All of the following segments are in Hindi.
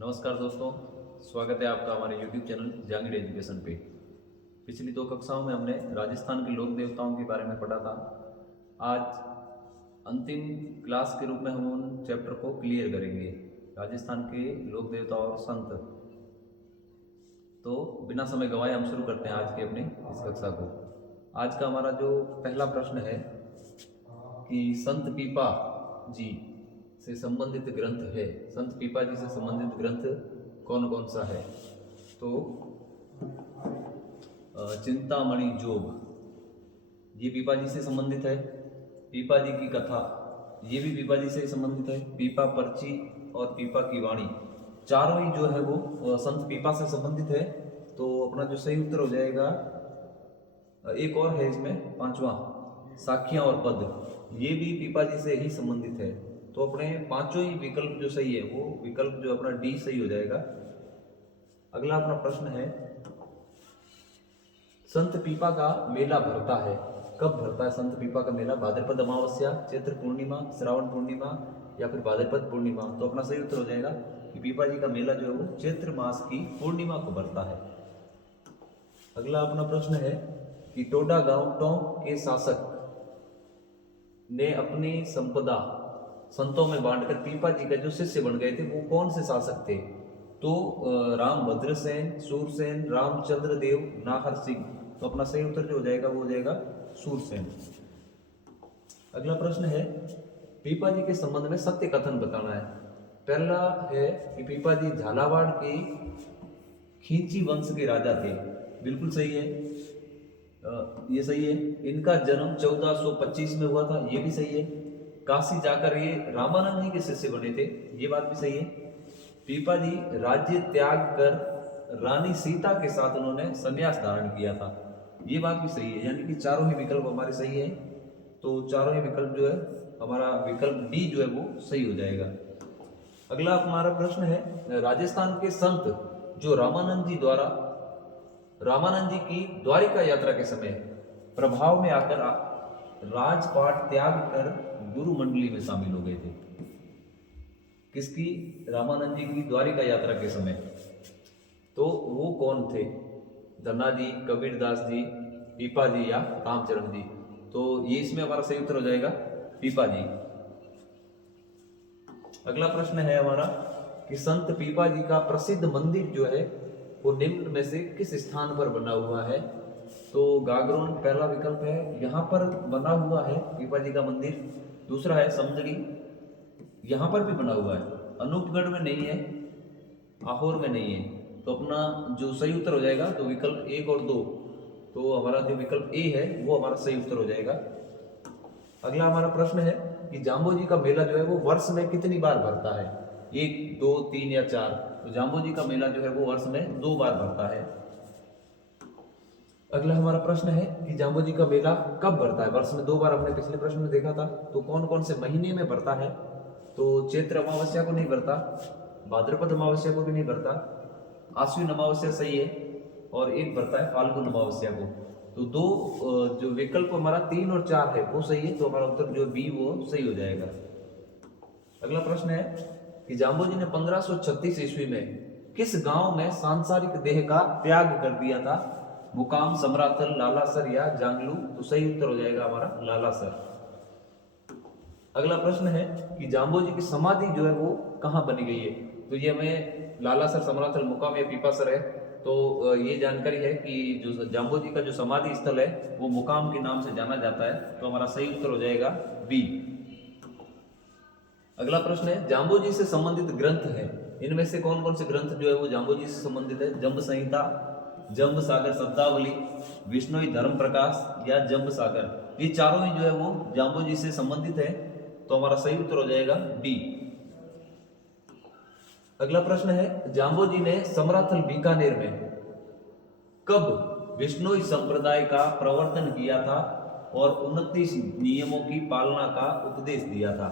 नमस्कार दोस्तों, स्वागत है आपका हमारे YouTube चैनल जहांगीर एजुकेशन पे। पिछली 2 कक्षाओं में हमने राजस्थान के लोक देवताओं के बारे में पढ़ा था। आज अंतिम क्लास के रूप में हम उन चैप्टर को क्लियर करेंगे, राजस्थान के लोक देवता और संत। तो बिना समय गंवाए हम शुरू करते हैं आज के अपने इस कक्षा को। आज का हमारा जो पहला प्रश्न है कि संत पीपा जी से संबंधित ग्रंथ है, संत पीपा जी से संबंधित ग्रंथ कौन कौन सा है? तो चिंतामणि जोग ये पीपा जी से संबंधित है। पीपा जी की कथा ये भी पीपा जी से संबंधित है। पीपा पर्ची और पीपा की वाणी चारों ही जो है वो संत पीपा से संबंधित है। तो अपना जो सही उत्तर हो जाएगा, एक और है इसमें पांचवा, साखियां और पद, ये भी पीपा जी से ही संबंधित है। तो अपने पांचों ही विकल्प जो सही है वो विकल्प जो अपना डी सही हो जाएगा। अगला अपना प्रश्न है, संत पीपा का मेला भरता है, कब भरता है संत पीपा का मेला? भाद्रपद अमावस्या, चैत्र पूर्णिमा, श्रावण पूर्णिमा या फिर भाद्रपद पूर्णिमा? तो अपना सही उत्तर हो जाएगा कि पीपा जी का मेला जो है वो चैत्र मास की पूर्णिमा को भरता है। अगला अपना प्रश्न है कि टोडा गांवटों के शासक ने अपनी संपदा संतों में बांटकर पीपा जी का जो शिष्य बन गए थे वो कौन से शासक थे? तो रामभद्रसेन, सूरसेन, रामचंद्र देव, नाहर सिंह। तो अपना सही उत्तर जो हो जाएगा वो हो जाएगा सूरसेन। अगला प्रश्न है, पीपा जी के संबंध में सत्य कथन बताना है। पहला है कि पीपा जी झालावाड़ के खींची वंश के राजा थे, बिल्कुल सही है, ये सही है। इनका जन्म 1425 में हुआ था, ये भी सही है। काशी जाकर ये रामानंद जी के शिष्य बने थे, ये बात भी सही है। पीपा जी राज्य त्याग कर रानी सीता के साथ उन्होंने संन्यास धारण किया था, ये बात भी सही है। यानी कि चारों ही विकल्प हमारे सही है। तो चारों ही विकल्प जो है हमारा विकल्प डी जो है वो सही हो जाएगा। अगला हमारा प्रश्न है, राजस्थान के संत जो रामानंद जी की द्वारिका यात्रा के समय प्रभाव में आकर राजपाट त्याग कर गुरु मंडली में शामिल हो गए थे। किसकी? रामानंद जी की द्वारिका यात्रा के समय। तो वो कौन थे? धन्ना जी, कबीरदास जी, पीपा जी या रामचरण जी? तो ये इसमें हमारा सही उत्तर हो जाएगा पीपा जी। अगला प्रश्न है हमारा कि संत पीपा जी का प्रसिद्ध मंदिर जो है वो निम्न में से किस स्थान पर बना हुआ है? तो गागरोन पहला विकल्प है, यहाँ पर बना हुआ है पीपा जी का मंदिर। दूसरा है समदड़ी, यहाँ पर भी बना हुआ है। अनूपगढ़ में नहीं है, आहोर में नहीं है। तो अपना जो सही उत्तर हो जाएगा तो विकल्प 1 और 2, तो हमारा जो विकल्प ए है वो हमारा सही उत्तर हो जाएगा। अगला हमारा प्रश्न है कि जाम्बो जी का मेला जो है वो वर्ष में कितनी बार भरता है? 1, 2, 3 या 4? तो जाम्बो जी का मेला जो है वो वर्ष में 2 बार भरता है। अगला हमारा प्रश्न है कि जाम्बो जी का मेला कब भरता है? वर्ष में 2 बार, हमने पिछले प्रश्न में देखा था। तो कौन कौन से महीने में भरता है? तो चैत्र अमावस्या को नहीं भरता, भाद्रपद अमावस्या को भी नहीं भरता, आश्विन अमावस्या सही है, और एक भरता है फाल्गुन अमावस्या को। तो दो जो विकल्प हमारा 3 और 4 है वो सही है, तो हमारा उत्तर जो बी वो सही हो जाएगा। अगला प्रश्न है कि जाम्बो जी ने 1536 ईस्वी में किस गांव में सांसारिक देह का त्याग कर दिया था? मुकाम, समराथल, लालासर या जांगलू? तो सही उत्तर हो जाएगा हमारा लालासर। अगला प्रश्न है कि जाम्बो जी की समाधि जो है वो कहाँ बनी गई है? तो ये हमें लालासर, समराथल, मुकाम या पीपासर है। तो ये जानकारी है कि जो जाम्बो जी का जो समाधि स्थल है वो मुकाम के नाम से जाना जाता है। तो हमारा सही उत्तर हो जाएगा बी। अगला प्रश्न है, जाम्बो जी से संबंधित ग्रंथ है, इनमें से कौन कौन से ग्रंथ जो है वो जाम्बो जी से संबंधित है? जंब संहिता, जंब सागर शब्दावली, विष्णोई धर्म प्रकाश या जंब सागर? ये चारों ही जो है वो जाम्बो जी से संबंधित है। तो हमारा सही उत्तर हो जाएगा डी। अगला प्रश्न है, जाम्बो जी ने समराथल बीकानेर में कब विष्णोई संप्रदाय का प्रवर्तन किया था और 29 नियमों की पालना का उपदेश दिया था?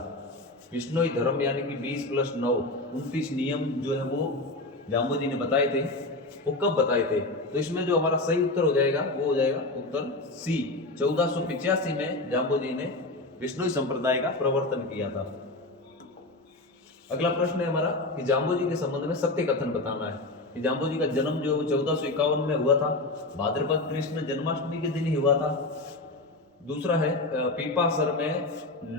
विष्णोई धर्म यानी कि 20 + 9, 29 नियम जो है वो जाम्बो जी ने बताए थे, वो कब बताए थे? तो इसमें जो हमारा सही उत्तर हो जाएगा वो हो जाएगा उत्तर सी। 1485 में जाम्बो जी ने विष्णोई संप्रदाय का प्रवर्तन किया था। अगला प्रश्न है हमारा कि जाम्बोजी के संबंध में सत्य कथन बताना है कि जाम्बोजी का जन्म जो 1451 में हुआ था, भाद्रपद कृष्ण जन्माष्टमी के दिन ही हुआ था। दूसरा है पीपासर में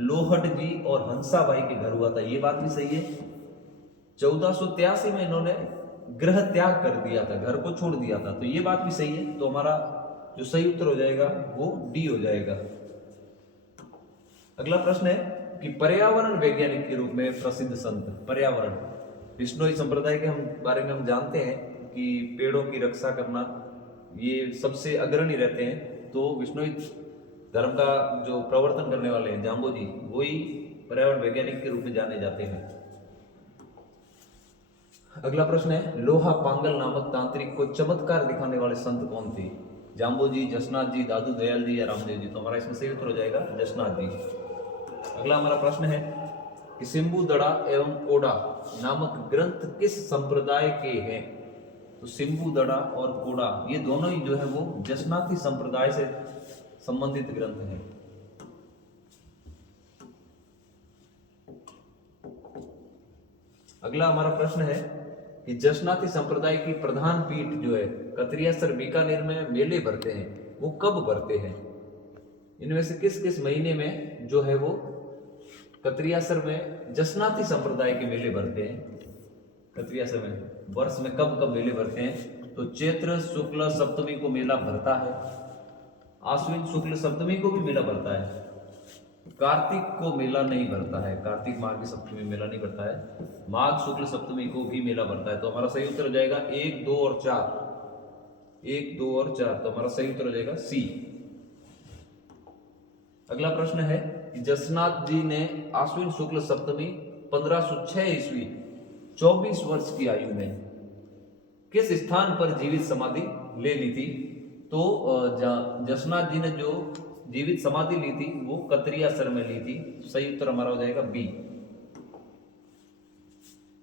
लोहट जी और हंसाबाई के घर हुआ था, ये बात भी सही है। 1483 में इन्होंने गृह त्याग कर दिया था, घर को छोड़ दिया था, तो ये बात भी सही है। तो हमारा जो सही उत्तर हो जाएगा वो डी हो जाएगा। अगला प्रश्न है कि पर्यावरण वैज्ञानिक के रूप में प्रसिद्ध संत, पर्यावरण विष्णोई संप्रदाय के हम बारे में हम जानते हैं कि पेड़ों की रक्षा करना ये सबसे अग्रणी रहते हैं। तो विष्णोई धर्म का जो प्रवर्तन करने वाले हैं जाम्बोजी, वही पर्यावरण वैज्ञानिक के रूप में जाने जाते हैं। अगला प्रश्न है लोहा पांगल नामक तांत्रिक को चमत्कार दिखाने वाले संत कौन थे? जाम्बोजी, जसनाथ जी, दादू दयाल जी या रामदेव जी? तो हमारा इसमें सही उत्तर हो जाएगा जसनाथ जी। अगला हमारा प्रश्न है कि सिंबू दड़ा एवं कोडा नामक ग्रंथ किस संप्रदाय के हैं? तो सिंबू दड़ा और कोडा ये दोनों ही जो है वो जसनाथी संप्रदाय से संबंधित ग्रंथ हैं। अगला हमारा प्रश्न है कि जसनाथी संप्रदाय की प्रधान पीठ जो है कतरियासर बीकानेर में मेले भरते हैं, वो कब भरते हैं? इनमें से किस किस महीने में जो है वो कतरियासर में जसनाथी संप्रदाय के मेले भरते हैं? कतरियासर में वर्ष में कब कब मेले भरते हैं? तो चैत्र शुक्ल सप्तमी को मेला भरता है, आश्विन शुक्ल सप्तमी को भी मेला भरता है, कार्तिक को मेला नहीं भरता है, कार्तिक माघ की सप्तमी मेला नहीं भरता है, माघ शुक्ल सप्तमी को भी मेला भरता है। तो हमारा सही उत्तर हो जाएगा 1, 2 और 4, 1, 2 और 4। तो हमारा सही उत्तर हो जाएगा सी। अगला प्रश्न है कि जसनाथ जी ने आश्विन शुक्ल सप्तमी 1506 ईस्वी 24 वर्ष की आयु में किस स्थान पर जीवित समाधि ले ली थी? तो जसनाथ जी ने जो जीवित समाधि ली थी वो कतरियासर में ली थी। सही उत्तर हमारा हो जाएगा बी।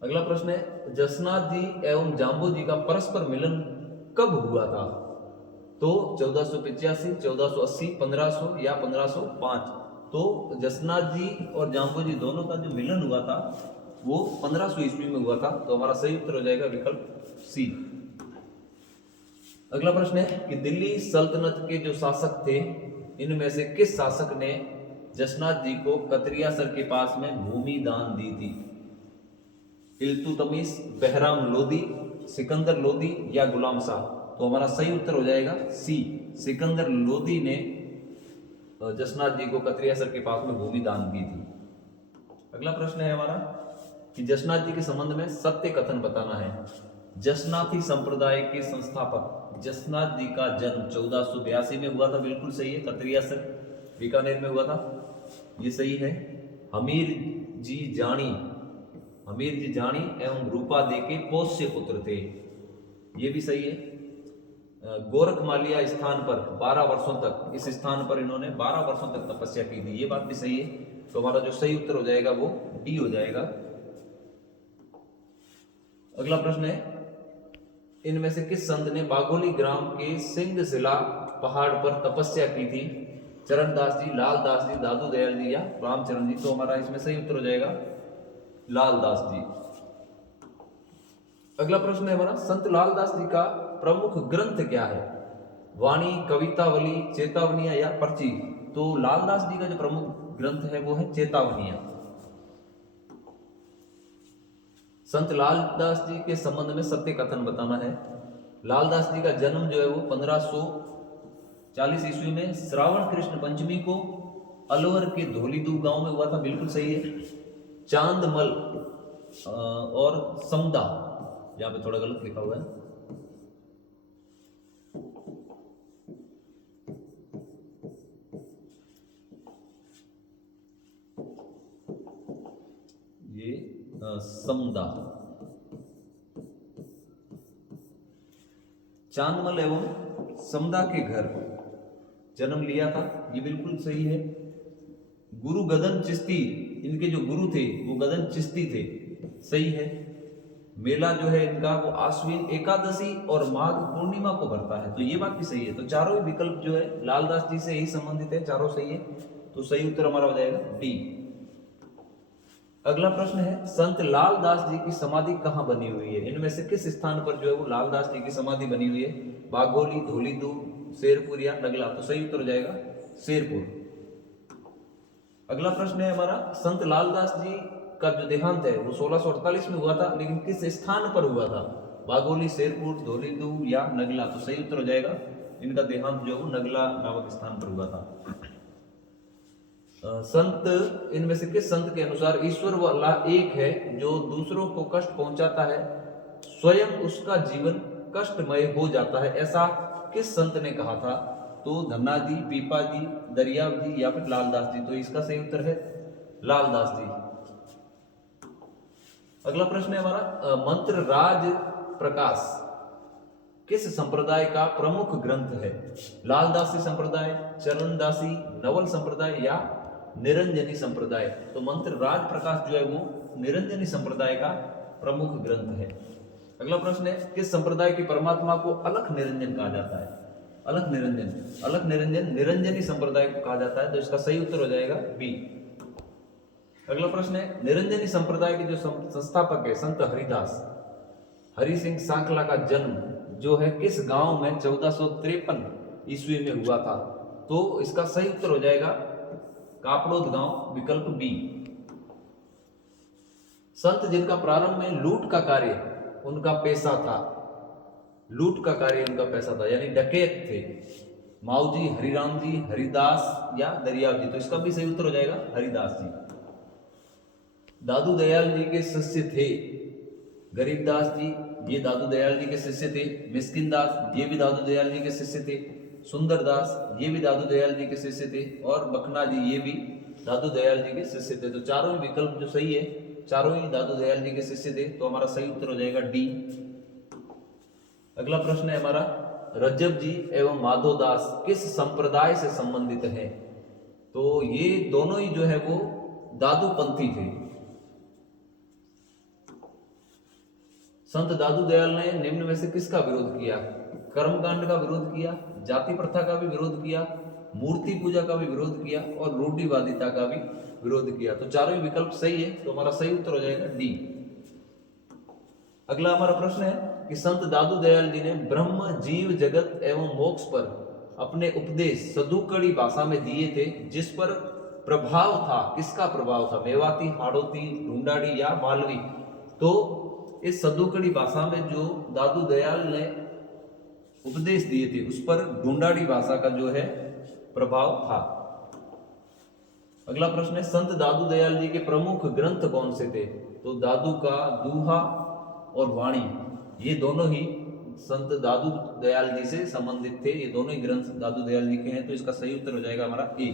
अगला प्रश्न है जसनाथ जी एवं जाम्बो जी का परस्पर मिलन कब हुआ था? तो 1485, 1480, 1500 या 1505? तो जसनाथ जी और जाम्बो जी दोनों का जो मिलन हुआ था वो 1500 ईस्वी में हुआ था। तो हमारा सही उत्तर हो जाएगा विकल्प सी। अगला प्रश्न है कि दिल्ली सल्तनत के जो शासक थे इनमें से किस शासक ने जसनाथ जी को कतरियासर के पास में भूमि दान दी थी? इल्तुतमिश, बहराम लोदी, सिकंदर लोदी या गुलाम शाह? तो हमारा सही उत्तर हो जाएगा सी, सिकंदर लोदी ने जसनाथ जी को कतरियासर के पास में भूमि दान दी थी। अगला प्रश्न है हमारा कि जसनाथ जी के संबंध में सत्य कथन बताना है। जसनाथी संप्रदाय के संस्थापक जसनाथ जी का जन्म 1482 में हुआ था, बिल्कुल सही है, कतरियासर बीकानेर में हुआ था, ये सही है। हमीर जी जानी एवं रूपा दे के पोष्य पुत्र थे, ये भी सही है। गोरखमालिया स्थान पर 12 वर्षों तक, इस स्थान पर इन्होंने 12 वर्षों तक तपस्या की थी, ये बात भी सही है। तो हमारा जो सही उत्तर हो जाएगा वो डी हो जाएगा। अगला प्रश्न है इनमें से किस संत ने बागोली ग्राम के सिंहशिला पहाड़ पर तपस्या की थी? चरणदास जी, लालदास जी, दादू दयाल जी या रामचरण जी? तो हमारा इसमें सही उत्तर हो जाएगा लालदास जी। अगला प्रश्न है हमारा संत लालदास जी का प्रमुख ग्रंथ क्या है? वाणी, कवितावली, चेतावनियां या पर्ची? तो लालदास जी का जो प्रमुख ग्रंथ है वो है चेतावनियां। संत लालदास जी के संबंध में सत्य कथन बताना है। लालदास जी का जन्म जो है वो 1540 ईस्वी में श्रावण कृष्ण पंचमी को अलवर के धोलीदू गांव में हुआ था, बिल्कुल सही है। चांदमल और समदा, यहां पे थोड़ा गलत लिखा हुआ है, ये समदा। चांदमल एवं समदा के घर जन्म लिया था, ये बिल्कुल सही है। गुरु गदन चिश्ती, इनके जो गुरु थे वो गदन चिश्ती थे, सही है। मेला जो है इनका वो आश्विन एकादशी और माघ पूर्णिमा को भरता है, तो ये बात भी सही है। तो चारों विकल्प जो है लालदास जी से ही संबंधित है, चारों सही है। तो सही उत्तर हमारा हो जाएगा डी। अगला प्रश्न है, संत लाल दास जी की समाधि कहाँ बनी हुई है? इनमें से किस स्थान पर जो है वो लाल दास जी की समाधि बनी हुई है? बाघोली, धौलीधूप, शेरपुर या नगला? तो सही उत्तर हो जाएगा शेरपुर। अगला प्रश्न है हमारा, संत लाल दास जी का जो देहांत है वो 1648 में हुआ था, लेकिन किस स्थान पर हुआ था? बाघोली, शेरपुर, धौलीधूप या नगला? तो सही उत्तर हो जाएगा, इनका देहांत जो है वो नगला नामक स्थान पर हुआ था। संत, इनमें से किस संत के अनुसार ईश्वर व अल्लाह एक है? जो दूसरों को कष्ट पहुंचाता है स्वयं उसका जीवन कष्टमय हो जाता है, ऐसा किस संत ने कहा था? तो धन्ना जी, पीपा जी, दरियाव जी या फिर लालदास जी? तो इसका सही उत्तर है लालदास जी। अगला प्रश्न है हमारा, मंत्र राज प्रकाश किस संप्रदाय का प्रमुख ग्रंथ है? लालदासी संप्रदाय, चरणदासी, नवल संप्रदाय या निरंजनी संप्रदाय? तो मंत्र राज प्रकाश जो है वो निरंजनी संप्रदाय का प्रमुख ग्रंथ है। अगला प्रश्न है, किस संप्रदाय के परमात्मा को अलख निरंजन कहा जाता है? अलख निरंजन, अलख निरंजन निरंजनी संप्रदाय को कहा जाता है, तो इसका सही उत्तर हो जाएगा बी। अगला प्रश्न है, निरंजनी संप्रदाय के जो संस्थापक है संत हरिदास हरि सिंह सांकला का जन्म जो है किस गांव में 1453 ईस्वी में हुआ था? तो इसका सही उत्तर हो जाएगा कापड़ोद गांव, विकल्प बी। संत जिनका प्रारंभ में लूट का कार्य उनका पेशा था, लूट का कार्य उनका पैसा था, यानी डकैत थे, माऊ जी, हरिराम जी, हरिदास या दरियाव जी? तो इसका भी सही उत्तर हो जाएगा हरिदास जी। दादू दयाल जी के शिष्य थे गरीबदास जी, ये दादू दयाल जी के शिष्य थे। मिस्किन दास, ये भी दादू दयाल जी के शिष्य थे। सुंदर दास, ये भी दादू दयाल जी के शिष्य थे। और बखना जी, ये भी दादू दयाल जी के शिष्य थे। तो चारों ही विकल्प जो सही है, चारों ही दादू दयाल जी के शिष्य थे, तो हमारा सही उत्तर हो जाएगा डी। अगला प्रश्न है हमारा, रज्जब जी एवं माधव दास किस संप्रदाय से संबंधित है? तो ये दोनों ही जो है वो दादू पंथी थे। संत दादू दयाल ने निम्न में से किसका विरोध किया? कर्मकांड का विरोध किया, जाति प्रथा का भी विरोध किया, मूर्ति पूजा का भी विरोध किया और रूढ़िवादिता का भी विरोध किया। तो चारों ही विकल्प सही है, तो हमारा सही उत्तर हो जाएगा डी। अगला हमारा प्रश्न है कि संत दादू दयाल जी ने ब्रह्म, जीव, जगत एवं मोक्ष पर अपने उपदेश सदुकड़ी भाषा में दिए थे, जिस पर प्रभाव था, किसका प्रभाव था? मेवाती, हाड़ौती, ढूंढाड़ी या मालवी? तो इस सदुकड़ी भाषा में जो दादू दयाल ने उपदेश दिए थे उस पर ढूंढाड़ी भाषा का जो है प्रभाव था। अगला प्रश्न है, संत दादू दयाल जी के प्रमुख ग्रंथ कौन से थे? तो दादू का दूहा और वाणी, ये दोनों ही संत दादू दयाल जी से संबंधित थे। ये दोनों ही ग्रंथ दादू दयाल जी के हैं, तो इसका सही उत्तर हो जाएगा हमारा ए।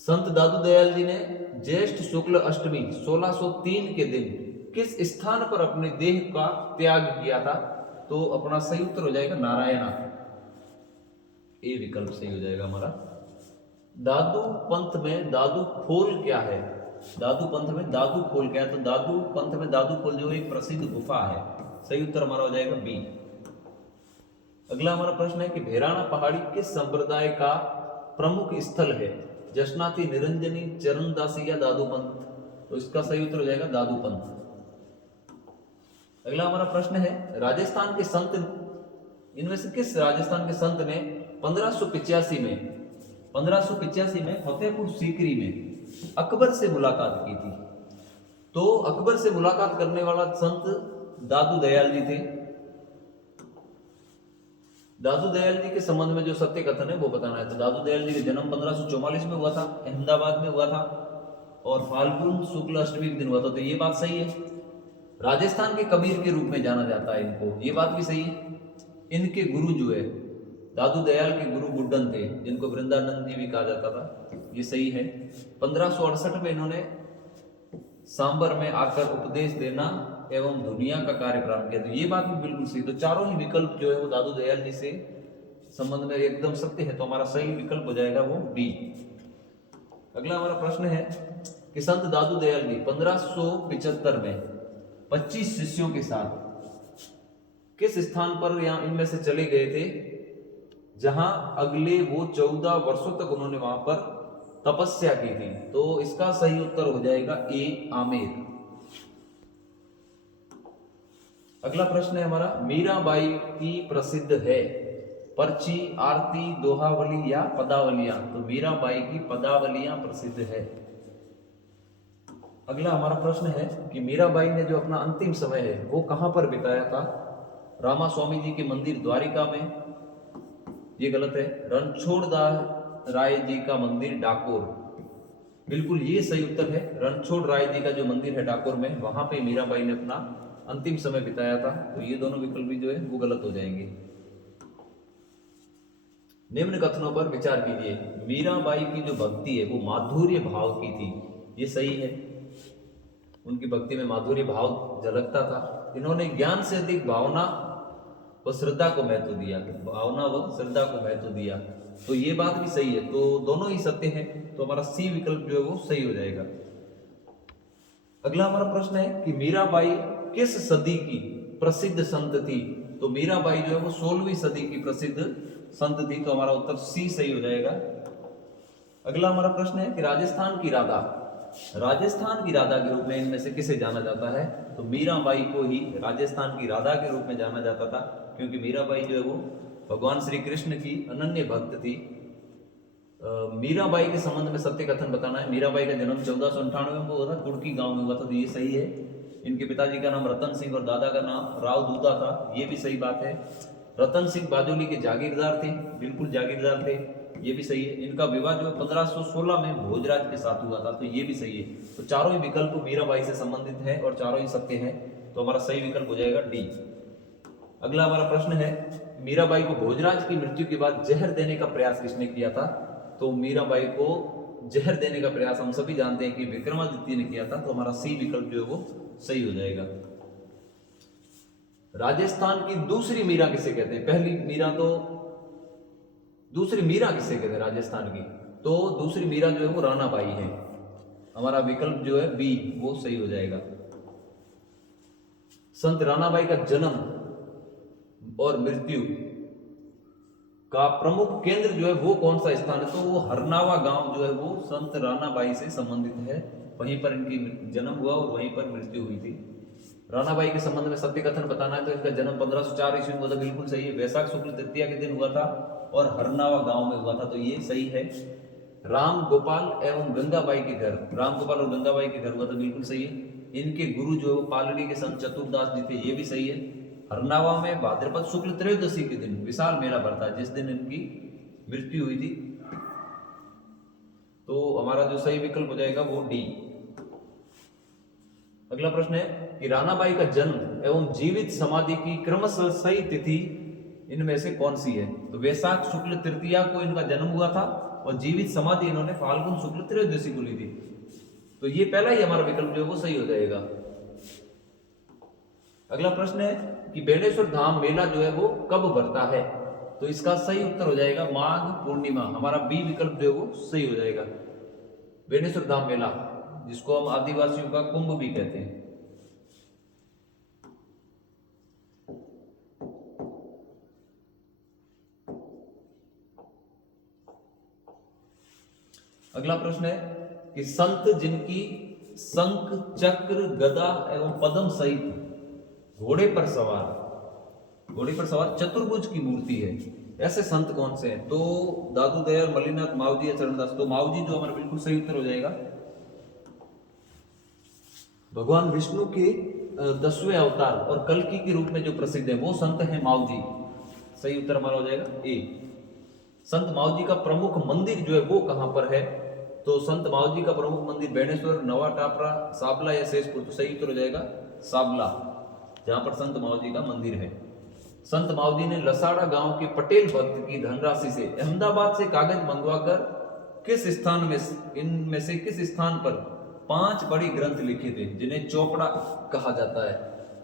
संत दादू दयाल जी ने ज्येष्ठ शुक्ल अष्टमी 1603 के दिन किस स्थान पर अपने देह का त्याग किया था? तो अपना सही उत्तर हो जाएगा नारायणा, ए विकल्प सही हो जाएगा हमारा। दादू पंथ में दादू खोल क्या है? दादू पंथ में दादू खोल क्या है? तो दादू पंथ में दादू खोल जो एक प्रसिद्ध गुफा है। सही उत्तर हमारा हो जाएगा बी। अगला हमारा प्रश्न है कि भेराना पहाड़ी किस संप्रदाय का प्रमुख स्थल है? जशनाथी, निरंजनी, चरणदासी या दादू पंथ? तो इसका सही उत्तर हो जाएगा दादू पंथ। अगला हमारा प्रश्न है, राजस्थान के संत, इनमें से किस राजस्थान के संत ने 1585 में फतेहपुर सीकरी में अकबर से मुलाकात की थी? तो अकबर से मुलाकात करने वाला संत दादू दयाल जी थे। दादू दयाल जी के संबंध में जो सत्य कथन है वो बताना है। तो दादू दयाल जी का जन्म 1544 में हुआ था, अहमदाबाद में हुआ था, और फाल्गुन शुक्ल अष्टमी के दिन हुआ था। तो ये बात सही है। राजस्थान के कबीर के रूप में जाना जाता है इनको, ये बात भी सही है। इनके गुरु जो है दादू दयाल के गुरु बुड्ढन थे, जिनको वृंदानंद जी भी कहा जाता था, ये सही है। 1568 में इन्होंने सांबर में आकर उपदेश देना एवं दुनिया का कार्य प्रारंभ किया। तो ये बात भी बिल्कुल सही। तो चारों ही विकल्प जो है वो दादू दयाल जी से संबंध में एकदम सत्य है, तो हमारा सही विकल्प हो जाएगा वो बी। अगला हमारा प्रश्न है कि संत दादू दयाल जी 1575 में 25 शिष्यों के साथ किस स्थान पर या इनमें से चले गए थे, जहां अगले वो 14 वर्षों तक उन्होंने वहां पर तपस्या की थी। तो इसका सही उत्तर हो जाएगा ए आमेर। अगला प्रश्न है हमारा, मीराबाई की प्रसिद्ध है पर्ची, आरती, दोहावली या पदावलियां। तो मीराबाई की पदावलियां प्रसिद्ध है। अगला हमारा प्रश्न है कि मीराबाई ने जो अपना अंतिम समय है वो कहां पर बिताया था। रामा स्वामी जी के मंदिर द्वारिका में, ये गलत है। रणछोड़दास राय जी का मंदिर डाकोर, बिल्कुल ये सही उत्तर है। रणछोड़ राय जी का जो मंदिर है डाकोर में, वहां पे मीराबाई ने अपना अंतिम समय बिताया था। तो ये दोनों विकल्प भी जो है वो गलत हो जाएंगे। निम्न कथनों पर विचार कीजिए। मीराबाई की जो भक्ति है वो माधुर्य भाव की थी, ये सही है। उनकी भक्ति में माधुर्य भाव झलकता था। इन्होंने ज्ञान से अधिक भावना व श्रद्धा को महत्व दिया, भावना व श्रद्धा को महत्व दिया। तो ये बात भी सही है। तो दोनों ही सत्य हैं। तो हमारा सी विकल्प जो है वो सही हो जाएगा। अगला हमारा प्रश्न है कि मीराबाई किस सदी की प्रसिद्ध संत थी। तो मीराबाई जो है वो 16वीं सदी की प्रसिद्ध संत थी। तो हमारा उत्तर सी सही हो जाएगा। अगला हमारा प्रश्न है कि राजस्थान की राधा, राजस्थान की राधा के रूप में इनमें से किसे जाना जाता है। तो मीराबाई को ही राजस्थान की राधा के रूप में जाना जाता था, क्योंकि मीराबाई जो है वो भगवान श्री कृष्ण की अनन्य भक्त थी। मीराबाई के संबंध में सत्य कथन बताना है। मीराबाई का जन्म 1498 में हुआ था, कुड़की गांव में हुआ था। तो ये सही है। इनके पिताजी का नाम रतन सिंह और दादा का नाम राव दूता था, ये भी सही बात है। रतन सिंह बाजोली के जागीरदार थे, बिल्कुल जागीरदार थे, ये भी सही है। इनका विवाह जो 1516 में भोजराज के साथ हुआ था, तो ये भी सही है। तो चारों ही विकल्प मीराबाई से संबंधित है और चारों ही सत्य है। तो हमारा सही विकल्प हो जाएगा डी। अगला हमारा प्रश्न है, मीराबाई को भोजराज की मृत्यु के बाद जहर देने का प्रयास किसने किया था। तो मीराबाई को जहर देने का प्रयास हम सभी जानते हैं कि विक्रमादित्य ने किया था। तो हमारा सी विकल्प जो है वो सही हो जाएगा। राजस्थान की दूसरी मीरा किसे कहते हैं। पहली मीरा तो, दूसरी मीरा किसे कहते हैं राजस्थान की। तो दूसरी मीरा जो है वो रानाबाई है। हमारा विकल्प जो है बी वो सही हो जाएगा। संत रानाबाई का जन्म और मृत्यु का प्रमुख केंद्र जो है वो कौन सा स्थान है। तो वो हरनावा गांव जो है वो संत रानाबाई से संबंधित है। वहीं पर इनकी जन्म हुआ और वहीं पर मृत्यु हुई थी। रानाबाई के संबंध में सत्य कथन बताना है। तो इनका जन्म 1504 ईस्वी में हुआ था, बिल्कुल सही है। वैशाख शुक्ल तृतीया के दिन हुआ था और हरनावा गांव में हुआ था, तो ये सही है। राम गोपाल एवं गंगाबाई के घर, राम गोपाल और गंगाबाई के घर हुआ था, बिल्कुल सही है। इनके गुरु जो है पालड़ी के संत चतुरदास जी थे, ये भी सही है। हरनावा में भाद्रपद शुक्ल त्रयोदशी के दिन विशाल मेला भरता है, जिस दिन इनकी मृत्यु हुई थी। तो हमारा जो सही विकल्प हो जाएगा वो डी। अगला प्रश्न है कि रानाबाई का जन्म एवं जीवित समाधि की क्रमशः सही तिथि इनमें से कौन सी है। तो वैशाख शुक्ल तृतीया को इनका जन्म हुआ था और जीवित समाधि इन्होंने फाल्गुन शुक्ल त्रयोदशी को ली थी। तो ये पहला ही हमारा विकल्प जो है वो सही हो जाएगा। अगला प्रश्न है कि बेणेश्वर धाम मेला जो है वो कब भरता है। तो इसका सही उत्तर हो जाएगा माघ पूर्णिमा। हमारा बी विकल्प जो है वो सही हो जाएगा। बेणेश्वर धाम मेला, जिसको हम आदिवासियों का कुंभ भी कहते हैं। अगला प्रश्न है कि संत जिनकी शंख, चक्र, गदा एवं पद्म सहित घोड़े पर सवार चतुर्भुज की मूर्ति है, ऐसे संत कौन से हैं। तो दादू दयाल, मल्लीनाथ, मावजी या चरणदास। तो मावजी जो हमारा बिल्कुल सही उत्तर हो जाएगा। भगवान विष्णु के 10वें अवतार और कल्कि के रूप में जो प्रसिद्ध है वो संत है मावजी। सही उत्तर हमारा हो जाएगा ए। संत मावजी का प्रमुख मंदिर जो है वो कहां पर है। तो संत मावजी का प्रमुख मंदिर बेणेश्वर, नवा टापरा, साबला या शेषपुर। तो सही उत्तर हो जाएगा साबला, जहां पर संत मावजी का मंदिर है। संत मावजी ने लसाड़ा गांव के पटेल भक्त की धनराशि से अहमदाबाद से कागज मंगवाकर किस स्थान में, इनमें से किस स्थान पर 5 बड़ी ग्रंथ लिखे थे, जिन्हें चोपड़ा कहा जाता है।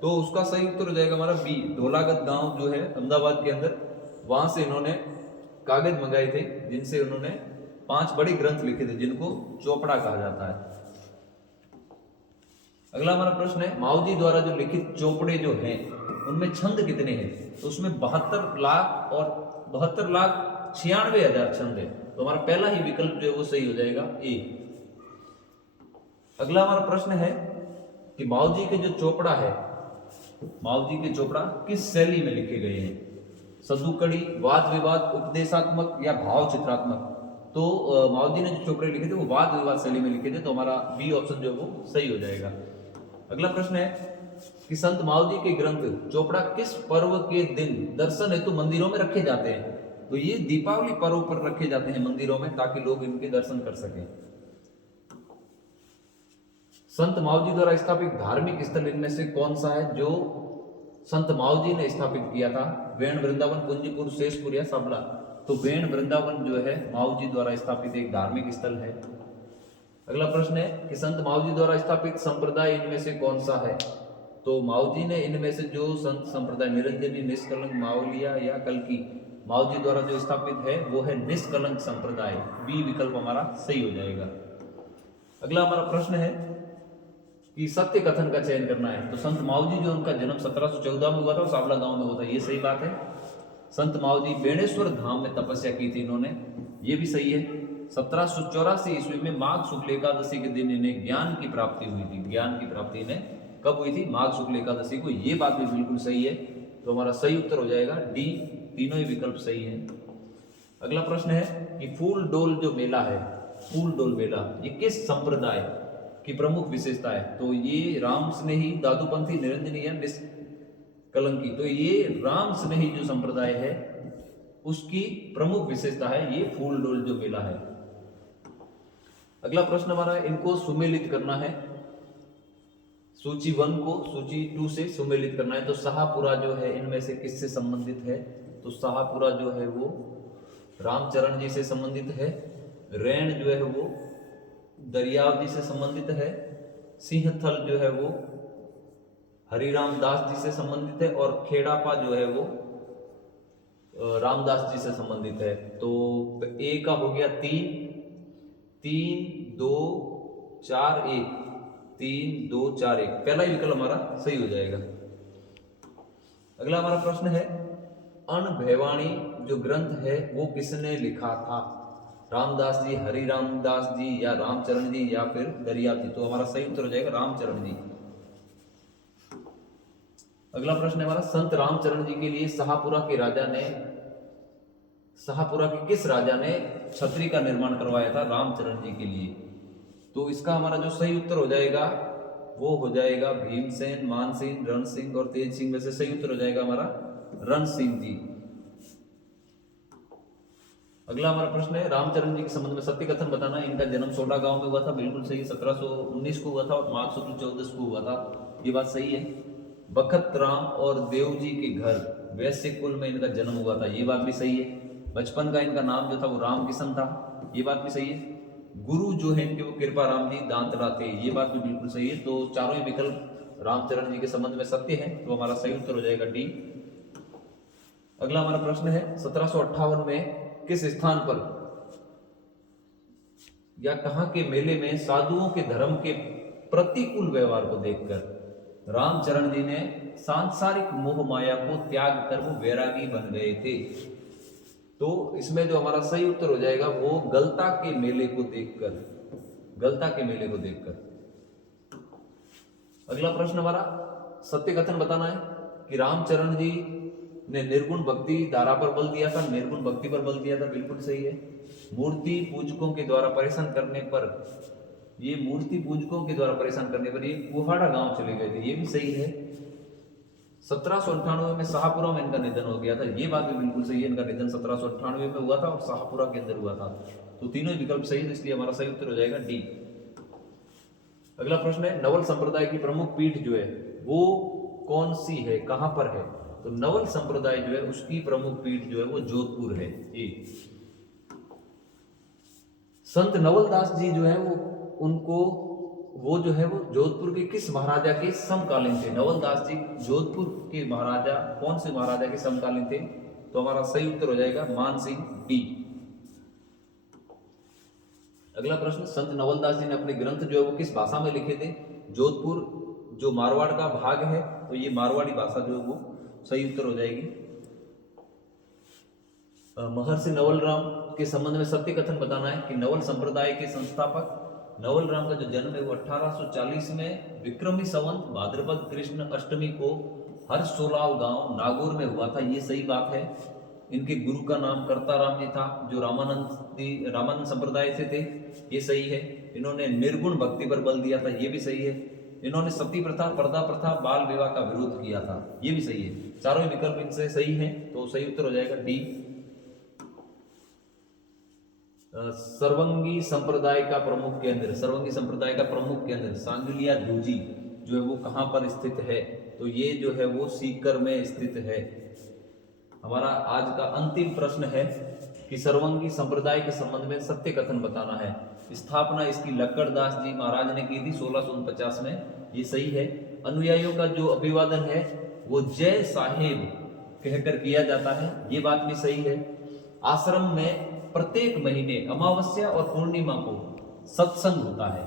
तो उसका सही उत्तर हो जाएगा हमारा बी। धोलागत गांव जो है अहमदाबाद के अंदर, वहां से इन्होंने कागज मंगाए थे, जिनसे उन्होंने 5 बड़े ग्रंथ लिखे थे, जिनको चोपड़ा कहा जाता है। अगला हमारा प्रश्न है, मावजी द्वारा जो लिखित चोपड़े जो हैं उनमें छंद कितने हैं। तो उसमें 72 लाख और 72 लाख 96,000 छंद है। तो हमारा पहला ही विकल्प जो है वो सही हो जाएगा ए। अगला हमारा प्रश्न है कि माओ जी के जो चोपड़ा है, माओ जी के चोपड़ा किस शैली में लिखे गए हैं? सद्दुकड़ी, वाद विवाद, उपदेशात्मक या भाव चित्रात्मक? तो माओ जी ने जो चोपड़े लिखे थे वो वाद विवाद शैली में लिखे थे, तो हमारा बी ऑप्शन जो है वो सही हो जाएगा। अगला प्रश्न है कि संत माओ जी के ग्रंथ चोपड़ा किस पर्व के दिन दर्शन हेतु मंदिरों में रखे जाते हैं? तो ये दीपावली पर्व पर रखे जाते हैं मंदिरों में, ताकि लोग इनके दर्शन कर सकें। संत माओ जी द्वारा स्थापित धार्मिक स्थल इनमें से कौन सा है जो संत माओ जी ने स्थापित किया था? वेण वृंदावन, कुंजीपुर, शेषपुर या सबला? तो वेण वृंदावन जो है माओ जी द्वारा स्थापित एक धार्मिक स्थल है। अगला प्रश्न है कि संत माओ जी द्वारा स्थापित संप्रदाय इनमें से कौन सा है? तो माओ जी ने इनमें से जो संत संप्रदाय निरंजनी, निष्कलंक, माओलिया या कल्की, माओ जी द्वारा जो स्थापित है वो है निष्कलंक संप्रदाय। बी विकल्प हमारा सही हो जाएगा। अगला हमारा प्रश्न है कि सत्य कथन का चयन करना है। तो संत माओ जी जो उनका जन्म 1714 में हुआ था, सावला गांव में हुआ था, ये सही बात है। संत माओ जी बेणेश्वर धाम में तपस्या की थी इन्होंने, ये भी सही है। 1784 ईस्वी में माघ शुक्ल एकादशी के दिन इन्हें ज्ञान की प्राप्ति हुई थी। ज्ञान की प्राप्ति इन्हें कब हुई थी? माघ शुक्ल एकादशी को। ये बात भी बिल्कुल सही है, तो हमारा सही उत्तर हो जाएगा डी। तीनों ही विकल्प सही है। अगला प्रश्न है कि फूल डोल जो मेला है, फूल डोल मेला, ये किस संप्रदाय की प्रमुख विशेषता है? तो ये राम स्नेही, दादूपंथी, निरंजनी या निष्कलंकी? तो ये राम स्नेही जो संप्रदाय है उसकी प्रमुख विशेषता है ये फूल डोल जो मेला है। अगला प्रश्न हमारा, इनको सुमेलित करना है। सूची 1 को सूची 2 से सुमेलित करना है। तो शाहपुरा जो है इनमें से किससे संबंधित है? तो शाहपुरा जो है वो रामचरण जी से संबंधित है। रैन जो है वो दरियाव जी से संबंधित है। सिंहथल जो है वो हरिराम दास जी से संबंधित है। और खेड़ापा जो है वो रामदास जी से संबंधित है। तो ए का हो गया 3 3 2 4 1, 3 2 4 1, पहला ही विकल्प हमारा सही हो जाएगा। अगला हमारा प्रश्न है, अनभैवाणी जो ग्रंथ है वो किसने लिखा था? रामदास जी, हरि रामदास जी या रामचरण जी या फिर दरिया जी? तो हमारा सही उत्तर हो जाएगा रामचरण जी। अगला प्रश्न है हमारा, संत रामचरण जी के लिए शाहपुरा के किस राजा ने छतरी का निर्माण करवाया था रामचरण जी के लिए? तो इसका हमारा जो सही उत्तर हो जाएगा वो हो जाएगा भीमसेन, मानसिंह, रण सिंह और तेज सिंह में से सही उत्तर हो जाएगा हमारा रण सिंह जी। अगला हमारा प्रश्न है, रामचरण जी के संबंध में सत्य कथन बताना। इनका जन्म सोडा गांव में हुआ था, बिल्कुल सही। 1719 को हुआ था और माघ शुक्ल 14 को हुआ था, ये बात सही है। बखत राम और देव जी के घर वैश्य कुल में इनका जन्म हुआ था, ये बात भी सही है। बचपन का इनका नाम जो था वो राम किशन था, ये बात भी सही है। गुरु जो है इनके वो कृपा राम जी दांतरा थे, ये बात भी बिल्कुल सही है। तो चारों ही विकल्प रामचरण जी के संबंध में सत्य है, तो हमारा सही उत्तर हो जाएगा डी। अगला हमारा प्रश्न है, 1758 में किस स्थान पर या कहां के मेले में साधुओं के धर्म के प्रतिकूल व्यवहार को देखकर रामचरण जी ने सांसारिक मोह माया को त्याग कर वो वैरागी बन गए थे? तो इसमें जो हमारा सही उत्तर हो जाएगा वो गलता के मेले को देखकर, गलता के मेले को देखकर। अगला प्रश्न हमारा, सत्य कथन बताना है कि रामचरण जी ने निर्गुण भक्ति धारा पर बल दिया था, निर्गुण भक्ति पर बल दिया था, बिल्कुल सही है। मूर्ति पूजकों के द्वारा परेशान करने पर, ये मूर्ति पूजकों के द्वारा परेशान करने पर ये कुहाड़ा गांव चले गए थे, ये भी सही है। 1798 में शाहपुरा में इनका निधन हो गया था, ये बात भी बिल्कुल सही है। इनका निधन 1798 में हुआ था और शाहपुरा के अंदर हुआ था, तो तीनों ही विकल्प सही है, इसलिए हमारा सही उत्तर हो जाएगा डी। अगला प्रश्न है, नवल संप्रदाय की प्रमुख पीठ जो है वो कौन सी है, कहां पर है? तो नवल संप्रदाय जो है उसकी प्रमुख पीठ जो है वो जोधपुर है। संत नवलदास जी जो है वो जो है वो जोधपुर के किस महाराजा के समकालीन थे? नवलदास जी जोधपुर के महाराजा, कौन से महाराजा के समकालीन थे? तो हमारा सही उत्तर हो जाएगा मानसिंह, डी। अगला प्रश्न, संत नवलदास जी ने अपने ग्रंथ जो है वो किस भाषा में लिखे थे? जोधपुर जो मारवाड़ का भाग है, तो ये मारवाड़ी भाषा जो है वो सही उत्तर हो जाएगी। महर्षि नवल राम के संबंध में सत्य कथन बताना है कि नवल संप्रदाय के संस्थापक नवल राम का जो जन्म है वो 1840 में विक्रमी संवत भाद्रपद कृष्ण अष्टमी को हर्षोलाव गांव नागौर में हुआ था। ये सही बात है। इनके गुरु का नाम कर्ताराम जी था, जो रामानंद संप्रदाय से थे। ये सही है। इन्होंने निर्गुण भक्ति पर बल दिया था। ये भी सही है। इन्होंने सती प्रथा, पर्दा प्रथा, बाल विवाह का विरोध किया था। ये भी सही है। चारों ही विकल्प इनसे सही हैं, तो सही उत्तर हो जाएगा डी। सर्वंगी संप्रदाय का प्रमुख केंद्र, सर्वंगी संप्रदाय का प्रमुख केंद्र सांगलिया धूजी जो है वो कहाँ पर स्थित है? तो ये जो है वो सीकर में स्थित है। हमारा आज का अंतिम प्रश्न है कि सर्वंगी संप्रदाय के संबंध में सत्य कथन बताना है। स्थापना इसकी लक्कड़दास जी महाराज ने की थी 1649 में। ये सही है। अनुयायियों का जो अभिवादन है वो जय साहेब कहकर किया जाता है। ये बात भी सही है। आश्रम में प्रत्येक महीने अमावस्या और पूर्णिमा को सत्संग होता है।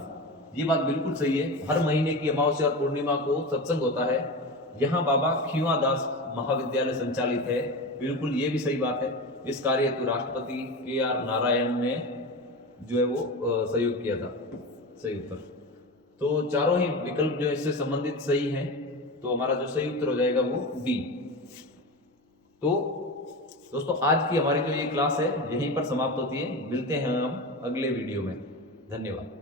ये बात बिल्कुल सही है। हर महीने की अमावस्या और पूर्णिमा को सत्संग होता है। यहाँ बाबा खीवा दास महाविद्यालय संचालित है। बिल्कुल ये भी सही बात है। इस कार्य हेतु राष्ट्रपति KR नारायण ने जो है वो सहयोग किया था। सही उत्तर। तो चारों ही विकल्प जो इससे संबंधित सही हैं, तो हमारा जो सही उत्तर हो जाएगा वो डी। तो दोस्तों आज की हमारी जो ये क्लास है यहीं पर समाप्त होती है। मिलते हैं हम अगले वीडियो में। धन्यवाद।